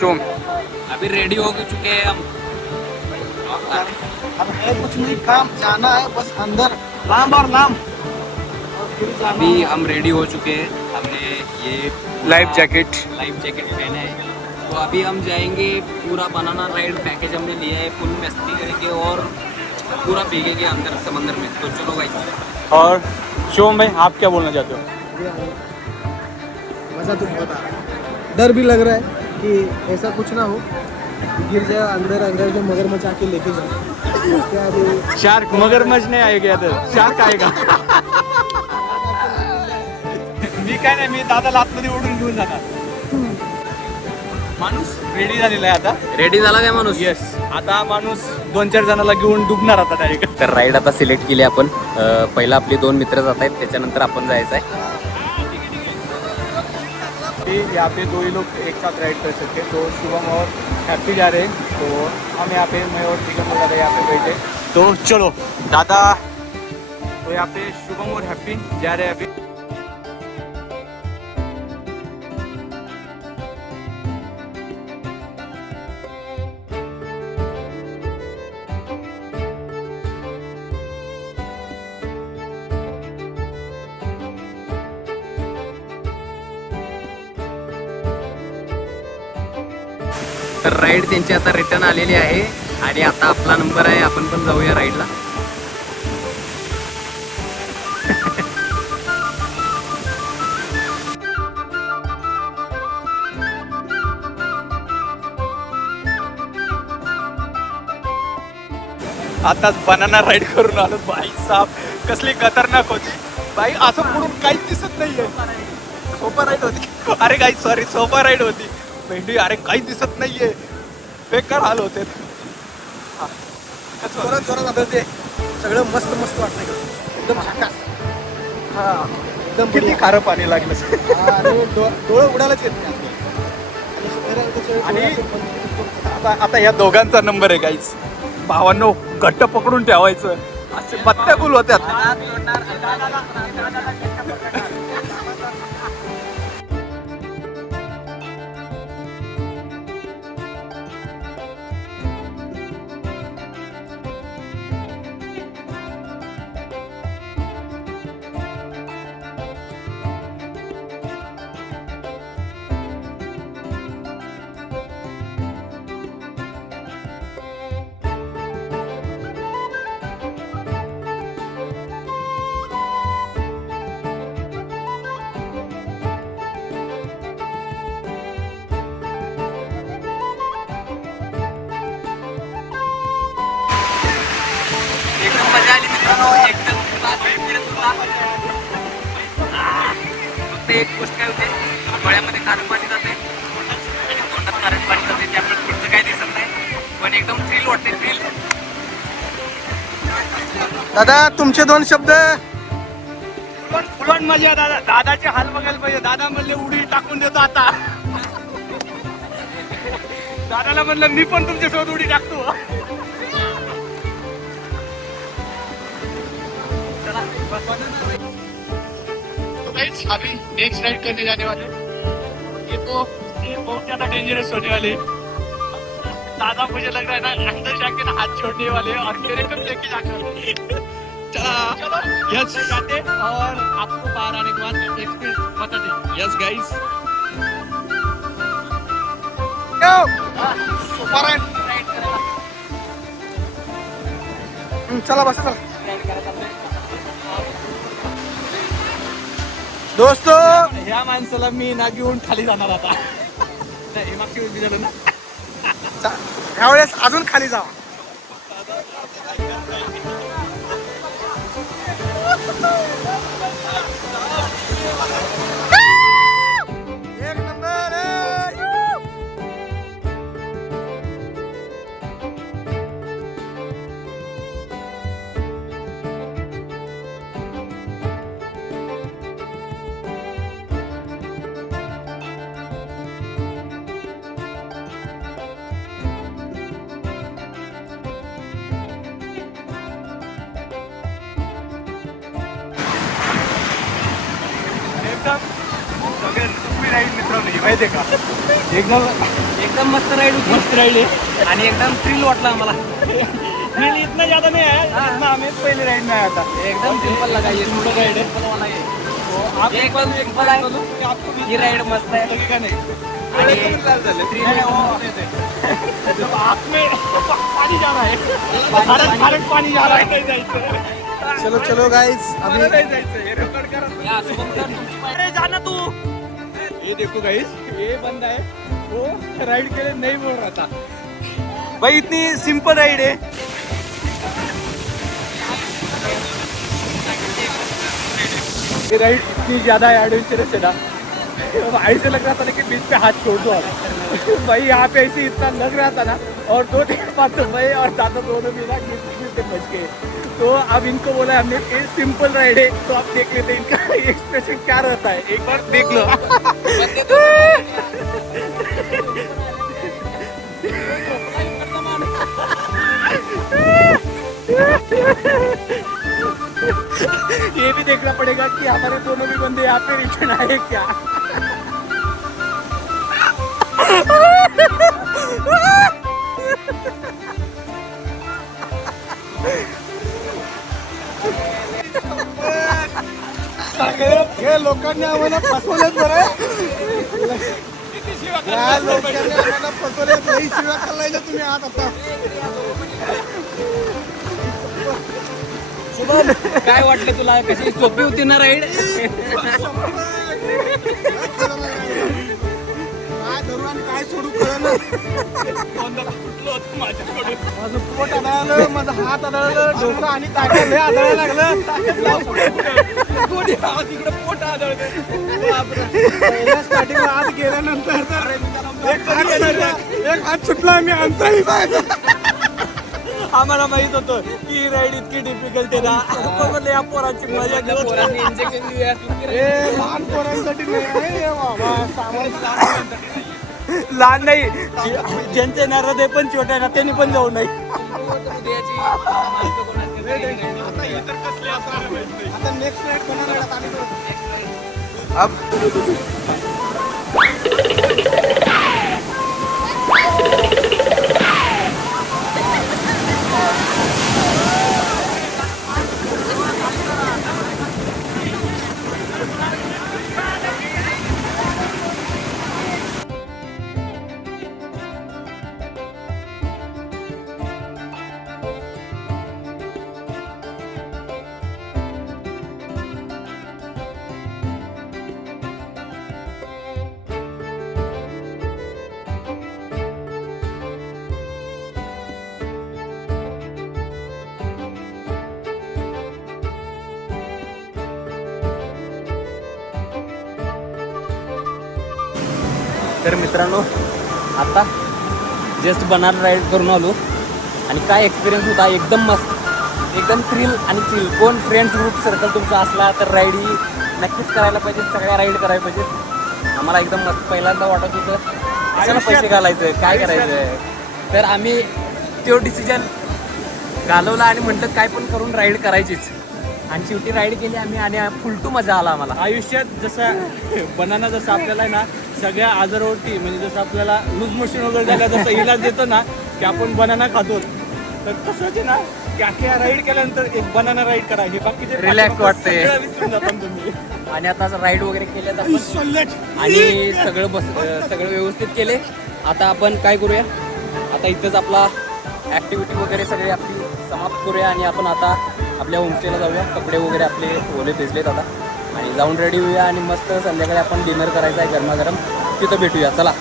शुभम अभी रेडी हो चुके हैं हम। अब है कुछ नहीं, काम जाना है बस अंदर, लाम और लाम। अभी हम रेडी हो चुके हैं, हमने ये लाइफ जैकेट लाइफ जैकेट पहना है। तो अभी हम जाएंगे, पूरा बनाना राइड पैकेज हमने लिया है, फुल मस्ती करेंगे और पूरा भीगेंगे अंदर समंदर में। तो चलो गाइस। और शुभम भाई आप क्या बोलना चाहते हो? मजा तो बहुत आ रहा है, डर भी लग रहा है कि ऐसा कुछ ना हो, गिर जाए अंदर, अंदर जो मगरमच्छ आके लेके जाए। क्या अभी शार्क मगरमच्छ नाही आहे गया तर शार्क आहे का? मी काय नाही, मी दादाला आतमध्ये ओढून घेऊन जाणार. माणूस रेडी झालेला आहे आता. रेडी झाला काय माणूस? येस, आता माणूस 2-4 जणांना घेऊन डुबणार आता डायरेक्ट. तर राईड आता सिलेक्ट केली आपण. पहिला आपले 2 मित्र जात आहेत, त्याच्यानंतर आपण जायचं आहे. यहाँ पे 2 ही लोग एक साथ राइड कर सकते हैं. तो शुभम और हैप्पी जा रहे हैं, तो हम यहाँ पे मैं और दिगंबर जा रहे हैं यहाँ पे बैठे. तो चलो दादा, तो यहाँ पे शुभम और हैप्पी जा रहे हैं अभी. तर राईड त्यांची आता रिटर्न आलेली आहे आणि आता आपला नंबर आहे, आपण पण जाऊया राईडला. आताच बनाना राईड करून आलो. बाई साहेब कसली खतरनाक होती बाई, असं पुढून काहीच दिसत नाहीये. सोपा राईड होती. अरे काही सॉरी, सोपा राईड होती भेंडी. अरे काहीच दिसत नाहीये, बेकार हाल होते. जोरात जोरात आता ते सगळं मस्त मस्त वाटतं, एकदम झकास. हा एकदम किती खारं पाणी लागलं. आणि डोळं उडायलाच येत नाही. आणि आता या दोघांचा नंबर आहे गाईज. भावांनो घट्ट पकडून ठेवायचं, असे पत्त्या गुल होत्यात. एकदम मजा आली मित्रांनो, एकदम फक्त एक गोष्ट काय होते, डोळ्यामध्ये खारट पाणी जाते आणि तोंडात खारट पाणी जाते, त्यामुळे पुढचं काही दिसत नाही, पण एकदम थ्रिल वाटते. थ्रिल. दादा तुमचे 2 शब्द. फुलवण मजा दादा. दादाचे हाल बघायला पाहिजे. दादा म्हणले उडी टाकून देतो आता. दादाला म्हणलं मी पण तुमच्यासोबत उडी टाकतो. तो गाइस अभी नेक्स्ट राइड करने जाने वाले. ये तो सीन बहुत ज्यादा डेंजरस होने वाले. दादा मुझे लग रहा है ना अंदर जाके ना हाथ छोड़ने वाले और मेरे को लेके जाकर. चलो यस जाते और आपको बाहर आने के बाद एक्सपीरियंस बता दें. Yes guys, super ride. चला बसा चला दोस्तो. ह्या माणसाला मी ना घेऊन खाली जाणार आता. नाही मागच्या वेळी झालं ना. ह्यावेळेस अजून खाली जावा. एक नंबर. एकदम सगळे राहील मित्रांनो. होती माहितीये का. एकदम एकदम मस्त राईड होती. मस्त राहिली. आणि एकदम थ्रिल वाटलं आम्हाला. थ्रिल इतना ज्यादा नहीं है जितना हमें पहले राइड में आया था. एकदम सिंपल लगा. ये सिंपल राइड है. तो आप एकदम सिंपल आहे. ही राईड मस्त आहे. लगी का नहीं. आणि जब आँख में पानी जा रहा है. भारत पानी जा रहा है. नहीं जायचं. चलो चलो गाइस अभी नहीं जायचं. हे रेकॉर्ड करा. या शुभम सर तुमची अरे जाना तू. ये देखो गाइस ये बंदा है वो राइड के लिए नहीं बोल रहा था भाई. इतनी सिंपल राइड है. ये राइड इतनी ज़्यादा एडवेंचरस है ना. ऐसे लग रहा था ना कि बीच पे हाथ छोड़ दो आप. भाई यहाँ पे ऐसे इतना लग रहा था ना. और 2-3 बार तो मैं और दादा दोनों भी ना गिरते बच गए. तो अब इनको बोला हमने ये सिंपल राइड है तो आप देख लेते इनका एक्सप्रेशन क्या रहता है. एक बार देख लो. ये भी देखना पड़ेगा कि हमारे दोनों भी बंदे यहाँ पे रिटर्न आए क्या. हे लोकांनी आम्हाला फसवलेत बरं. या लोकांनी आम्हाला फसवलेत. लई शिव्या खाल्लायच्या तुम्ही आहात आता. शुभम काय वाटलं तुला. कशी सोपी होती ना राईड. काय धरू आणि काय सोडू कळलं. माझं पोट आदळलं, माझा हात आदळलं, डोकं आणि ताकद लय आदळायला लागलं. तिकडे पोट आदळते. पहिल्या स्टार्टिंगला आत गेल्यानंतर तर एक हात सुटला आणि आमचा ही जायचा. आम्हाला माहित होतं की ही राईड इतकी डिफिकल्ट आहे ना. आपण या पोरांची मजा घेऊ. पोरांनी इंजेक्शन दिले. हे लहान पोरांसाठी नाही आहे हे बाबा. सामान्य लहान नाही ज्यांचे ना हृदय पण छोटे आहे ना त्यांनी पण जाऊ नाही. आता नेक्स्ट राईड बनवणार आम्ही. तर मित्रांनो आता जस्ट बनार राईड करून आलो. आणि काय एक्सपिरियन्स होता. एकदम मस्त. एकदम थ्रिल आणि चिल. कोण फ्रेंड्स ग्रुप सर्कल तुमचा असला तर राईड ही नक्कीच करायला पाहिजे. सगळ्या राईड करायला पाहिजेत. आम्हाला एकदम मस्त पहिल्यांदा वाटत होतं कशाला पैसे घालायचं काय करायचं. तर आम्ही तो डिसिजन घालवला आणि म्हटलं काय पण करून राईड करायचीच. आणि शेवटी राईड केली आम्ही आणि फुल टू मजा आला आम्हाला. आयुष्यात जसा बनाना जसं आपल्याला ना सगळ्या आजारावरती म्हणजे जसं आपल्याला लूज मोशन वगैरे झाला जसं इलाज देतो ना की आपण बनाना खातो. तर तसंच आहे ना की राईड केल्यानंतर एक बनाना राईड करा. हे बाकीचे रिलॅक्स वाटते. विसरून जाता तुम्ही. आणि आता राईड वगैरे केले आणि सगळं व्यवस्थित केले. आता आपण काय करूया. आता इथंच आपला ॲक्टिव्हिटी वगैरे सगळी आपली समाप्त करूया. आणि आपण आता आपल्या होमस्टेला जाऊया. कपडे वगैरे आपले ओले भिजलेत आता. आणि जाऊन रेडी होऊया आणि मस्त संध्याकाळी आपण डिनर करायचं आहे गरमागरम. तिथं भेटूया चला.